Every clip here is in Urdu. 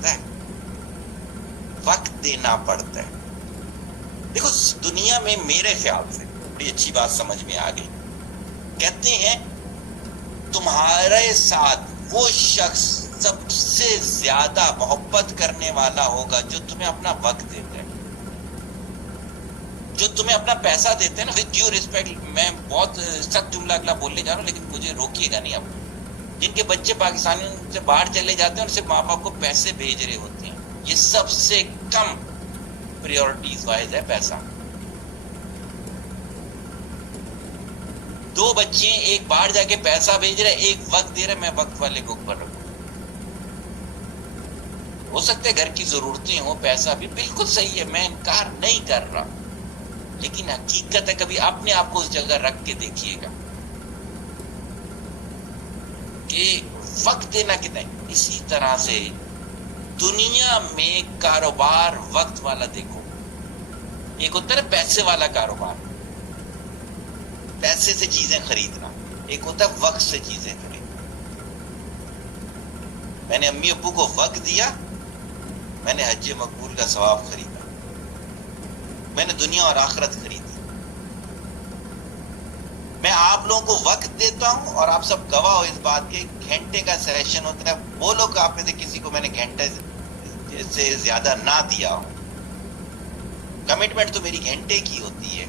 پڑتا ہے، وقت دینا پڑتا ہے۔ دیکھو دنیا میں میرے خیال سے بڑی اچھی بات سمجھ میں آ گئی، کہتے ہیں تمہارے ساتھ وہ شخص سب سے زیادہ محبت کرنے والا ہوگا جو تمہیں اپنا وقت دیتا ہے، جو تمہیں اپنا پیسہ دیتے ہیں نا، وتھ ڈیو ریسپیکٹ، میں بہت سخت جملہ اگلا بولنے جا رہا ہوں لیکن مجھے روکیے گا نہیں اب، جن کے بچے پاکستانیوں سے باہر چلے جاتے ہیں اور صرف ماں باپ کو پیسے بھیج رہے ہوتے ہیں، یہ سب سے کم پریورٹیز وائز ہے پیسہ۔ دو بچے ایک باہر جا کے پیسہ بھیج رہے، ایک وقت دے رہے، میں وقت والے کو اوپر رکھوں۔ ہو سکتا ہے گھر کی ضرورتیں ہوں، پیسہ بھی بالکل صحیح ہے، میں انکار نہیں کر رہا، لیکن حقیقت ہے کبھی اپنے آپ کو اس جگہ رکھ کے دیکھیے گا کہ وقت دینا کتنا ہے۔ اسی طرح سے دنیا میں کاروبار وقت والا دیکھو، ایک ہوتا ہے پیسے والا کاروبار، پیسے سے چیزیں خریدنا، ایک ہوتا ہے وقت سے چیزیں خریدنا۔ میں نے امی ابو کو وقت دیا، میں نے حج مقبول کا ثواب خریدا، میں نے دنیا اور آخرت خریدی۔ میں آپ لوگوں کو وقت دیتا ہوں اور آپ سب گواہ ہو اس بات کے، گھنٹے کا سیشن ہوتا ہے، بولو کہ آپ میں سے کسی کو میں نے گھنٹے سے زیادہ نہ دیا ہو، کمٹمنٹ تو میری گھنٹے کی ہوتی ہے،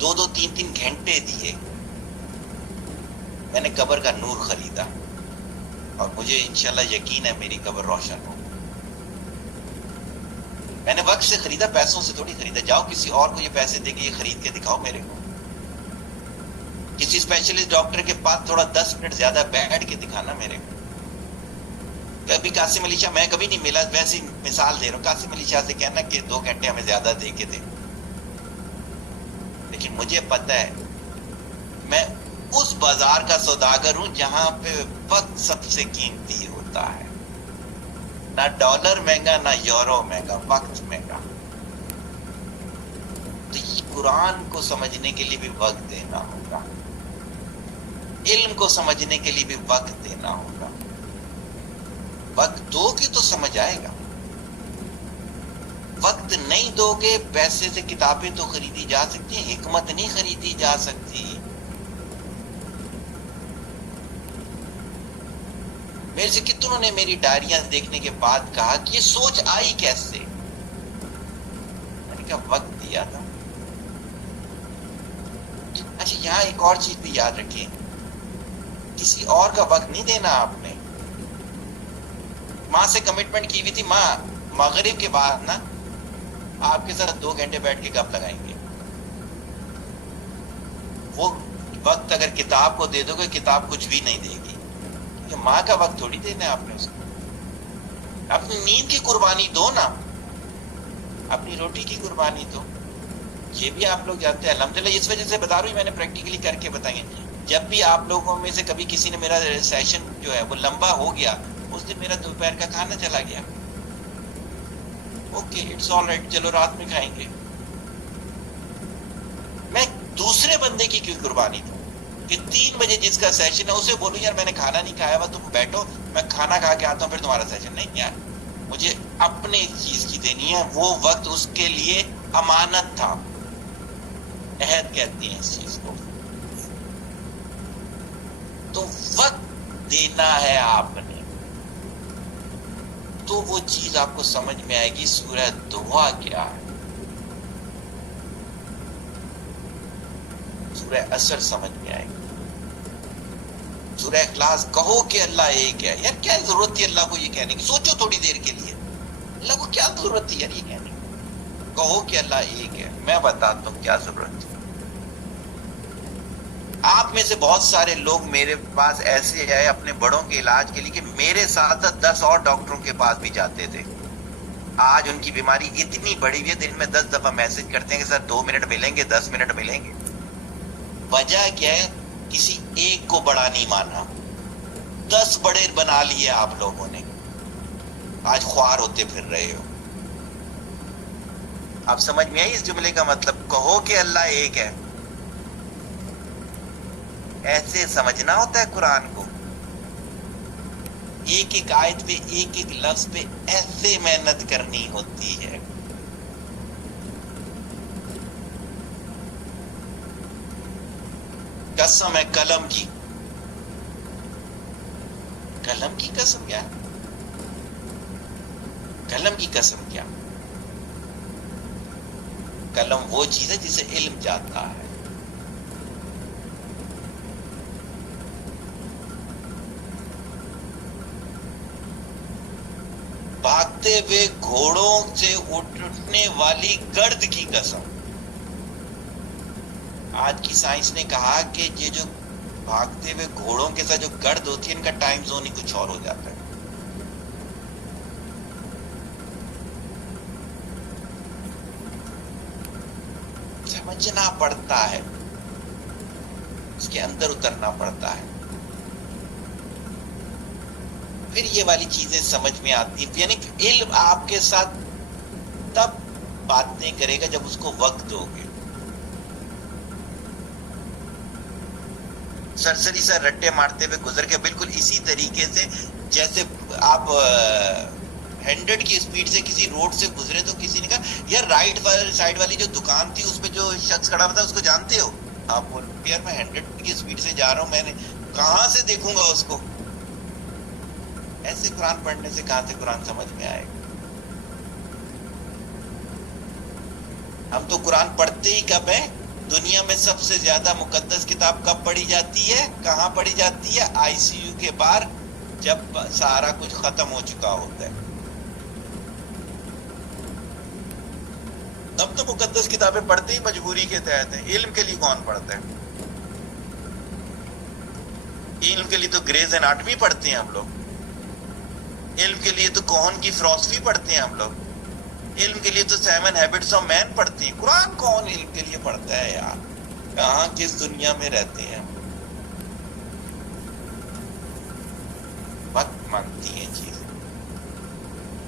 2-3 گھنٹے دیے، میں نے قبر کا نور خریدا اور مجھے انشاءاللہ یقین ہے میری قبر روشن ہو۔ میں نے وقت سے خریدا، پیسوں سے تھوڑی خریدا۔ جاؤ کسی اور کو یہ پیسے دے کے یہ خرید کے دکھاؤ میرے کو، کسی اسپیشلسٹ ڈاکٹر کے پاس تھوڑا 10 منٹ زیادہ بیٹھ کے دکھانا میرے کو۔ کبھی قاسم علی شاہ، میں کبھی نہیں ملا، ویسے مثال دے رہا ہوں، قاسم علی شاہ سے کہنا کہ 2 گھنٹے ہمیں زیادہ دے کے دے، لیکن مجھے پتہ ہے میں اس بازار کا سوداگر ہوں جہاں پہ وقت سب سے قیمتی ہوتا ہے، نہ ڈالر مہنگا نہ یورو مہنگا، وقت مہنگا۔ تو یہ قرآن کو سمجھنے کے لیے بھی وقت دینا ہوگا، علم کو سمجھنے کے لیے بھی وقت دینا ہوگا۔ وقت دو گے تو سمجھ آئے گا، وقت نہیں دو گے، پیسے سے کتابیں تو خریدی جا سکتی ہیں، حکمت نہیں خریدی جا سکتی۔ میرے سے کتنوں نے میری ڈائریاں دیکھنے کے بعد کہا کہ یہ سوچ آئی کیسے؟ میں نے کہا وقت دیا تھا۔ اچھا یہاں ایک اور چیز بھی یاد رکھیں، کسی اور کا وقت نہیں دینا آپ نے۔ ماں سے کمٹمنٹ کی ہوئی تھی، ماں مغرب کے بعد نا آپ کے ساتھ 2 گھنٹے بیٹھ کے گپ لگائیں گے۔ وہ وقت اگر کتاب کو دے دو گے، کتاب کچھ بھی نہیں دے گی، کہ ماں کا وقت تھوڑی دینا ہے آپ نے اس کو۔ اپنی نیند کی قربانی دو نا، اپنی روٹی کی قربانی دو، یہ بھی آپ لوگ جانتے ہیں الحمدللہ۔ اس وجہ سے بتا رہا ہوں، میں نے پریکٹیکلی کر کے بتائیں گے۔ جب بھی آپ لوگوں میں سے کبھی کسی نے میرا سیشن جو ہے وہ لمبا ہو گیا، اس دن میرا دوپہر کا کھانا چلا گیا، اوکے اٹس آل رائٹ، چلو رات میں کھائیں گے۔ میں دوسرے بندے کی کیوں قربانی دوں کہ 3 بجے جس کا سیشن ہے اسے بولوں یار میں نے کھانا نہیں کھایا ہوا، تم بیٹھو میں کھانا کھا کے آتا ہوں پھر تمہارا سیشن۔ نہیں یار، مجھے اپنے چیز کی دینی ہے، وہ وقت اس کے لیے امانت تھا، عہد کہتی ہیں اس چیز کو۔ تو وقت دینا ہے آپ نے، تو وہ چیز آپ کو سمجھ میں آئے گی۔ سورہ دعا کیا ہے، سورہ اثر سمجھ میں آئے گی، سورہ اخلاص۔ کہو کہ اللہ ایک ہے، یار کیا ضرورت تھی اللہ کو یہ کہنے کی؟ سوچو تھوڑی دیر کے لیے، اللہ کو کیا ضرورت تھی یار یہ کہنے کی؟ کہو کہ اللہ ایک ہے۔ میں بتاتا ہوں کیا ضرورت تھی۔ آپ میں سے بہت سارے لوگ میرے پاس ایسے آئے اپنے بڑوں کے علاج کے لیے کہ میرے ساتھ 10 اور ڈاکٹروں کے پاس بھی جاتے تھے۔ آج ان کی بیماری اتنی بڑی ہوئی ہے، دن میں 10 دفعہ میسج کرتے ہیں کہ سر 2 منٹ ملیں گے، 10 منٹ ملیں گے۔ وجہ کیا ہے؟ کسی ایک کو بڑا نہیں مانا، 10 بڑے بنا لیے آپ لوگوں نے، آج خوار ہوتے پھر رہے ہو۔ آپ سمجھ میں آئی اس جملے کا مطلب؟ کہو کہ اللہ ایک ہے، ایسے سمجھنا ہوتا ہے قرآن کو۔ ایک ایک آیت پہ ایک ایک لفظ پہ ایسے محنت کرنی ہوتی ہے. قسم ہے قلم کی. قلم کی قسم کیا؟ قلم کی قسم کیا؟ قلم وہ چیز ہے جسے علم جاتا ہے. بھاگتے ہوئے گھوڑوں سے اٹھنے والی گرد کی قسم. آج کی سائنس نے کہا کہ یہ جو بھاگتے ہوئے گھوڑوں کے ساتھ جو گرد ہوتی ہے ان کا ٹائم زون ہی کچھ اور ہو جاتا ہے. سمجھنا پڑتا ہے، اس کے اندر اترنا پڑتا ہے، پھر یہ والی چیزیں سمجھ میں آتی ہیں. یعنی علم آپ کے ساتھ تب بات نہیں کرے گا جب اس کو وقت دو گے. سرسری سر رٹے مارتے ہوئے گزر کے بالکل اسی طریقے سے جیسے آپ 100 کی اسپیڈ سے کسی روڈ سے گزرے تو کسی نے کہا یار رائٹ سائڈ والی جو دکان تھی اس پہ جو شخص کھڑا ہوا تھا اس کو جانتے ہو؟ آپ بولتے یار میں 100 کی اسپیڈ سے جا رہا ہوں، میں نے کہاں سے دیکھوں گا اس کو. ایسے قرآن پڑھنے سے کہاں سے قرآن سمجھ میں آئے گا؟ ہم تو قرآن پڑھتے ہی کب ہیں؟ دنیا میں سب سے زیادہ مقدس کتاب کب پڑھی جاتی ہے؟ کہاں پڑھی جاتی ہے؟ آئی سی یو کے باہر، جب سارا کچھ ختم ہو چکا ہوتا ہے. ہم تو مقدس کتابیں پڑھتے ہی مجبوری کے تحت ہیں. علم کے لیے کون پڑھتا ہے؟ علم کے لیے تو گریز اناٹمی پڑھتے ہیں ہم لوگ. علم کے لیے تو کوہن کی فلسفی پڑھتے ہیں ہم لوگ. علم کے لیے تو 7 ہیبٹس آف مین پڑھتے ہیں. قرآن کون علم کے لیے پڑھتا ہے یار؟ کہاں کس دنیا میں رہتے ہیں؟ وقت مانگتی ہیں چیزیں.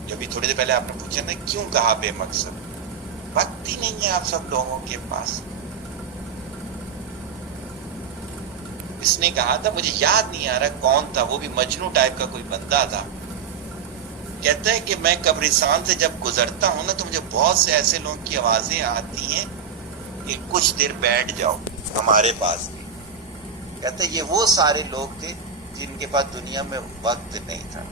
جو بھی تھوڑی دیر پہلے آپ نے پوچھا نا کیوں کہا بے مقصد، وقت ہی نہیں ہے آپ سب لوگوں کے پاس. اس نے کہا تھا، مجھے یاد نہیں آ رہا کون تھا، وہ بھی مجنو ٹائپ کا کوئی بندہ تھا، کہتا ہے کہ میں قبرستان سے جب گزرتا ہوں نا تو مجھے بہت سے ایسے لوگوں کی آوازیں آتی ہیں کہ کچھ دیر بیٹھ جاؤ ہمارے پاس بھی. کہتا ہے یہ وہ سارے لوگ تھے جن کے پاس دنیا میں وقت نہیں تھا.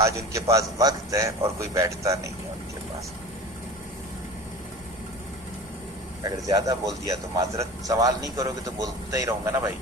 آج ان کے پاس وقت ہے اور کوئی بیٹھتا نہیں ہے ان کے پاس. اگر زیادہ بول دیا تو معذرت، سوال نہیں کرو گے تو بولتا ہی رہوں گا نا بھائی.